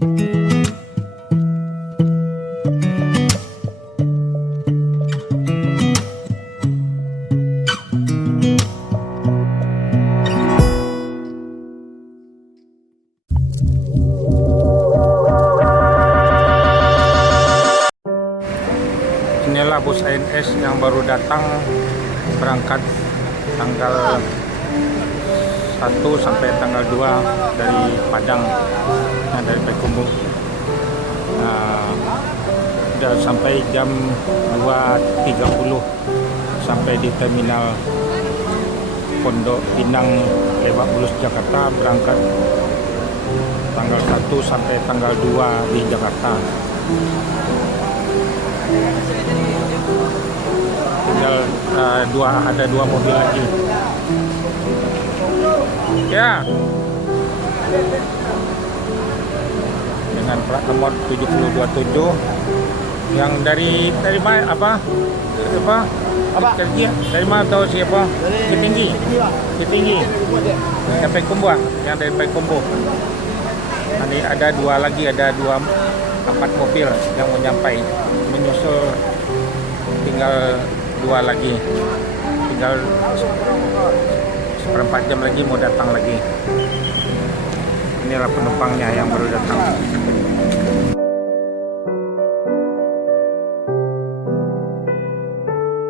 Inilah bus ANS yang baru datang berangkat tanggal 1 sampai tanggal 2 dari Padang, dari Payakumbuh. Sudah sampai jam 2.30 sampai di terminal Pondok Pinang Lebak Bulus Jakarta, berangkat tanggal 1 sampai tanggal 2 di Jakarta. Tinggal ada dua mobil lagi. Ya. Dengan plat nomor 727 yang dari mana apa? Dari mana tahu siapa? Ketinggi. Yang Payakumbuh, yang dari Payakumbuh. Nanti ada dua lagi, ada 4 mobil yang mau nyampai, menyusul tinggal 2 lagi, tinggal 1/4 jam lagi mau datang lagi. Inilah penumpangnya yang baru datang.